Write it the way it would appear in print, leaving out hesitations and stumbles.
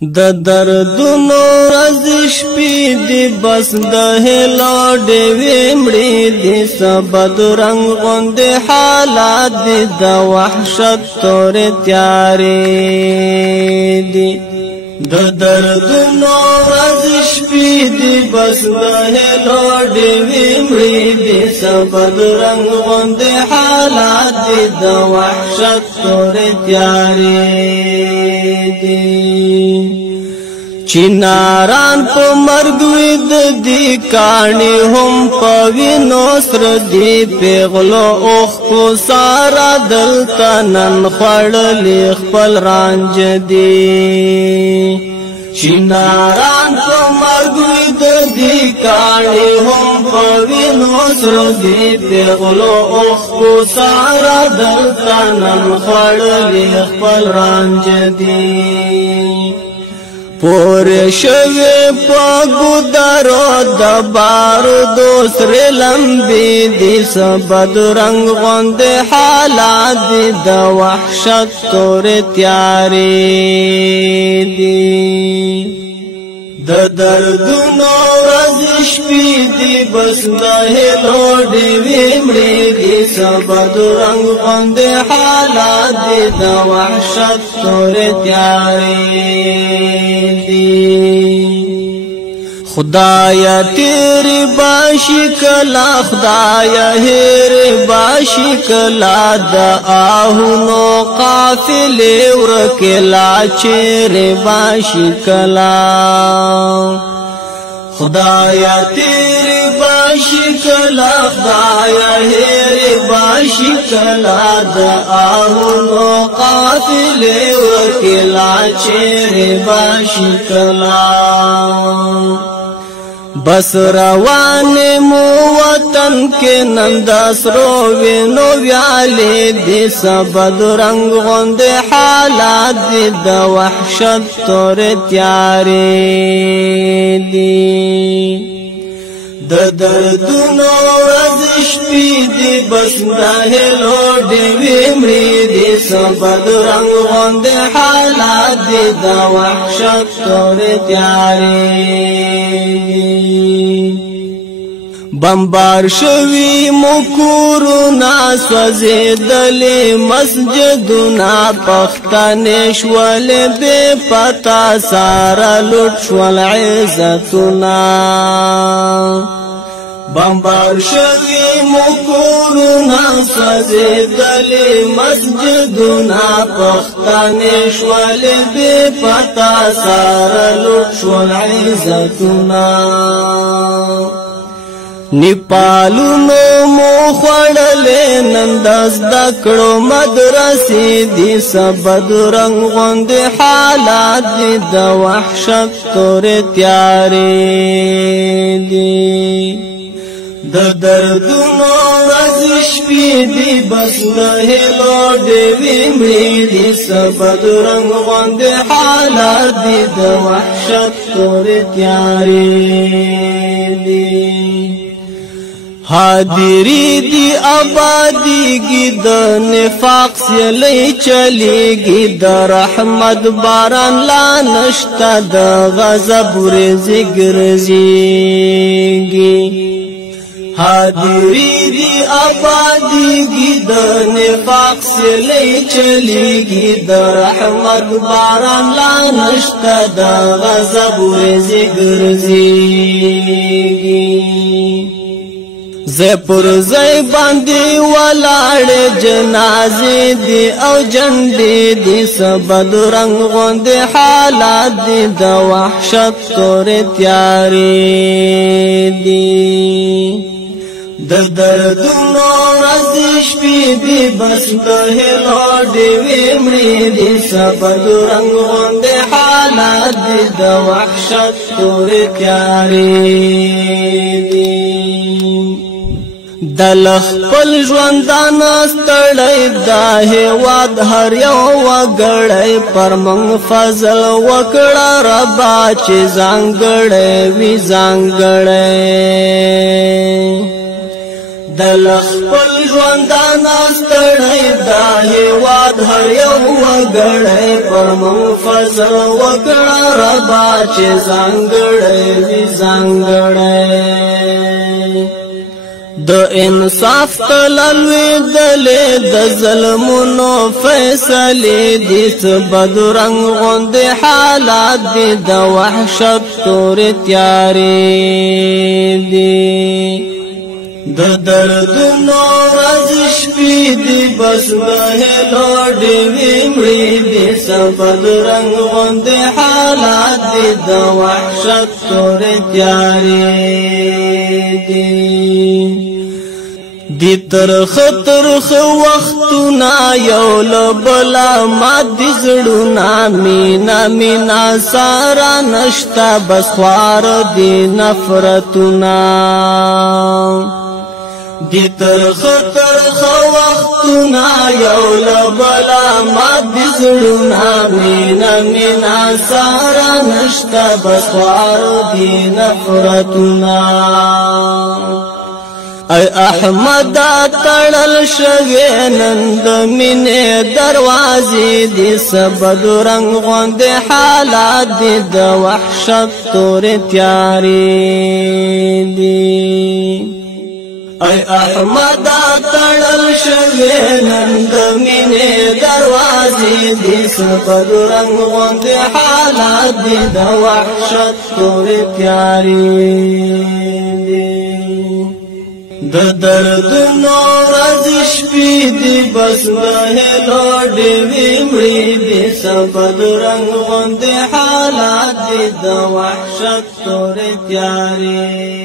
د دردونو ورځ شپې دی بس د هیلو ډېوې مړې دي سبد رنگ غوندې حالات دي د وحشت تورې تیارې دي د دردونو ورځ شپې دی بس د هیلو ډېوې مړې دي سبد رنگ غوندې حالات دي د وحشت تورې تیارې دي چناران په مرګ وید دي کاڼي هم په وینو سره دي پیغلو اوښ کو سارا دلته نن خوړلې خپل رانج دي چناران په مرګ وید دي کاڼي هم په وینو سره دي پیغلو اوښ کو سارا دلته نن خوړلې خپل رانج دي پور شوی پا گدارو دبارو دوسرے لمبی دی سبد رنگ غند حالات دی دا وحشت تور تیاری دی دا دردونو ورځ شپې دی بس د هیلو ډېوې مړې دي سبد رنگ غند حالات دی دا وحشت تور تیاری خدایا تیری باشی کلا خدایا هیری باشی کلا دا آہونو قافلی ورکلا چیری باشی کلا خدایا تیری باشی کلا خدایا هیری باشی کلا دا آہونو قافلی ورکلا چیری باشی کلا بس روان مو وطن کے نندسرو وینو ویالی دی سبد رنگ غند حالات دی دا وحشت تور تیاری دی د دردونو ورځ شپې دی بس د هیلو ډېوې مړې دي سبد رنگ غوند حالات دی د وحشت تور تیارې بمبار شوی مکورنا سوځېدلې مسجدونه پښتنې شول بې پتا سارا لوټ شول عزتونه بمبار شوی مکورنا سوځېدلې مسجدونه پښتنې شول بې پتا سارا لوټ شول عزتونه نیپالونو مو خوړلې نن د زده کړو مدرسې دي سبد رنگ غوند حالات دي د وحشت تور تیارې دي د دردونو ورځ شپې دي بس د هیلو ډېوې مړې دي سبد رنگ غوند حالات دي د وحشت تور تیارې دي حاضری دی آبادیگی د نفاق سیلی چلیگی د رحمت باران لا نشتا د غضب ورزی گرزیگی حاضری دی آبادیگی د نفاق سیلی چلیگی د رحمت باران لا نشتا د غضب ورزی گرزیگی زی پر زی باندې ولاړ جنازې دي او جنډې دي سبد رنگ غوند حالات دي د وحشت تور تیارې دي د دردونو ورځ شپې دي بس د هیلو ډېوې مړې دي سبد رنگ غوند حالات دي د وحشت تور تیارې دي دل خپل ژوندان ستړی دا هیواد هر یو وګړی پر موږ فضل وکړه ربا چې ځانګړی وي ځانګړی دل خپل ژوندان ستړی دا هیواد هر یو وګړی پر مونږ فضل وکړه ربا چې ځانګړی وي ځانګړی د انصاف تللوی دلې د ظلمونو فیصلې دي څه بدرنګ غوندې حالات دي د وحشت تورې تیارې دي د دردونو ورځ شپې دي بس د هیلو ډېوې مړې دي څه بدرنګ غوندې حالات دي د وحشت تورې تیارې دي دی ترخ وختونه یو له بله مات دي زړونه مینا مینا ساره نشته بس خوار دي نفرتونه دی ترخ وختونه یو له بله مات دي زړونه مینا مینا ساره نشته بس خوار دي نفرتونه ای احمد تړل شوی نن د مینې دروازې دي څه بدرنګ غوندې حالات دي د وحشت تورې تیارې دي ای احمد تړل شوی نن د مینې دروازې دي څه بدرنګ غوندې حالات دي د وحشت تورې تیارې دي د دردونو ورځ شپې دي بس د هیلو ډېوې مړې دي څه بدرنګ غوندې حالات دي د وحشت تورې تیارې